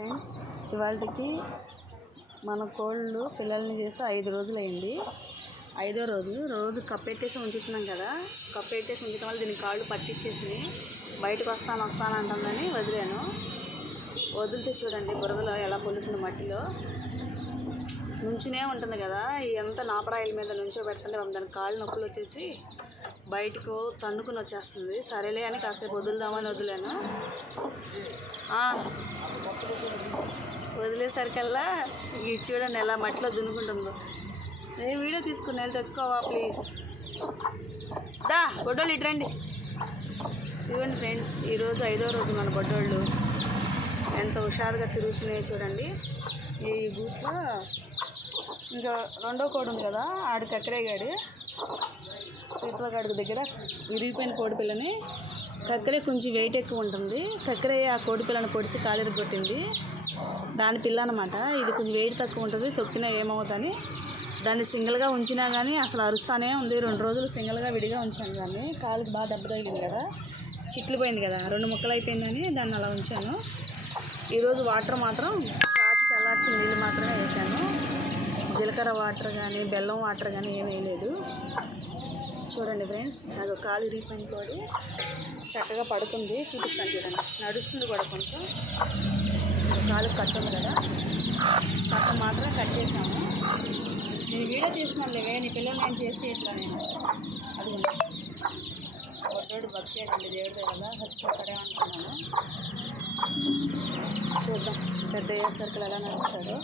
Friends, ఇవాళకి మన కోళ్ళు పిల్లల్ని చేసి 5 రోజులైంది. 5వ రోజు కప్పెట్టేసి ఉంచుతున్నాం కదా. కప్పెట్టేసి ఉంచడం వల్ల దీని కాళ్ళు పట్టించేసి బయటకు వస్తాను అంటుందని వదిలాను. వదిలితే చూడండి బురదలో ఎలా పొలుతుంది, మట్టిలో నుంచునే ఉంటుంది కదా. ఎంత నాపరాయిల మీద నుంచో పెడుతుంటే దాని కాళ్ళు నొప్పులు వచ్చేసి బయటకు తన్నుకుని వచ్చేస్తుంది. సరేలే అని కాసేపు వదులుదామని వదిలాను. వదిలేసరికల్లా ఇది చూడండి ఎలా మట్టిలో దున్నుకుంటుందో. నేను వీడియో తీసుకుని వెళ్ళి తెచ్చుకోవా ప్లీజ్. దా బొడ్డోళ్ళు ఇటురండి. ఇదిగోండి ఫ్రెండ్స్, ఈరోజు 5వ రోజు మన బొడ్డోళ్ళు ఎంత హుషారుగా తిరుగుతున్నాయో చూడండి. ఈ బూట్లో ఇంకా 2వ కోడి ఉంది కదా, ఆడు కక్కరేగాడు. సీతలగాడి దగ్గర విరిగిపోయిన కోడిపిల్లని కక్కరే కొంచెం వెయిట్ ఎక్కువ ఉంటుంది. కక్కరే ఆ కోడిపిల్లని పొడిచి కాలిరి కొట్టింది. దాని పిల్ల అనమాట. ఇది కొంచెం వెయిట్ తక్కువ ఉంటుంది, తొక్కినా ఏమవుతుందని దాన్ని సింగిల్గా ఉంచినా కానీ అసలు అరుస్తానే ఉంది. 2 రోజులు సింగిల్గా విడిగా ఉంచాను. దాన్ని కాలుకి బాగా దెబ్బ తగిలింది కదా, చిట్లు పోయింది కదా, 2 ముక్కలు అయిపోయిందని దాన్ని అలా ఉంచాను. ఈరోజు వాటర్ మాత్రం కాచి చల్లార్చిన నీళ్ళు మాత్రమే వేసాను. జీలకర్ర వాటర్ కానీ బెల్లం వాటర్ కానీ ఏమీ వేయలేదు. చూడండి ఫ్రెండ్స్, అది ఒక కాలు ఇరిగిపోయిన కోడి చక్కగా పడుతుంది. చూపిస్తాను చూడండి, నడుస్తుంది కూడా కొంచెం. కాలు కట్ ఉంది కదా, సగం మాత్రమే కట్ చేసాము. నేను వీడియో తీస్తున్నాను లేవే, నీ పిల్లలు నేను చేసి ఇట్లా నేను అది ఒడ్డోడు బతికేటండి దేవుడితే కదా, చచ్చిపోతాడే అనుకున్నాను. చూద్దాం పెద్ద అయ్యే సర్కిల్ ఎలా నడుస్తాడో.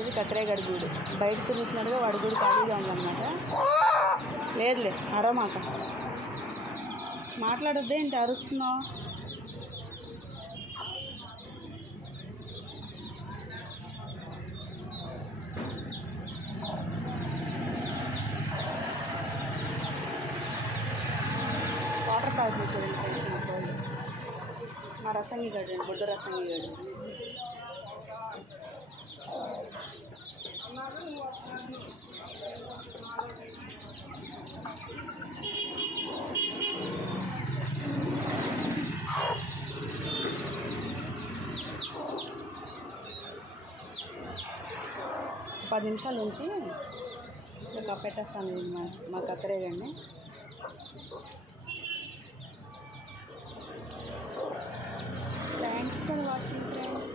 ఇది కక్కరేగడి గూడు. బయట తిరుగుతున్నాడుగా, వాడి గూడు ఖాళీగా ఉందన్నమాట. లేదులే అరమాట, మాట్లాడొద్దే ఏంటి అరుస్తున్నావు? వాటర్ తాగుతుంది చూడండి ఫ్రెండ్స్ మా కోళ్ళు. మా రసంగి గడు అండి, బొడ్డు రసంగి గడు. ఒక 10 నిమిషాల నుంచి కప్పెట్టేస్తాను మా కక్కరేగండి. Thanks for watching, friends.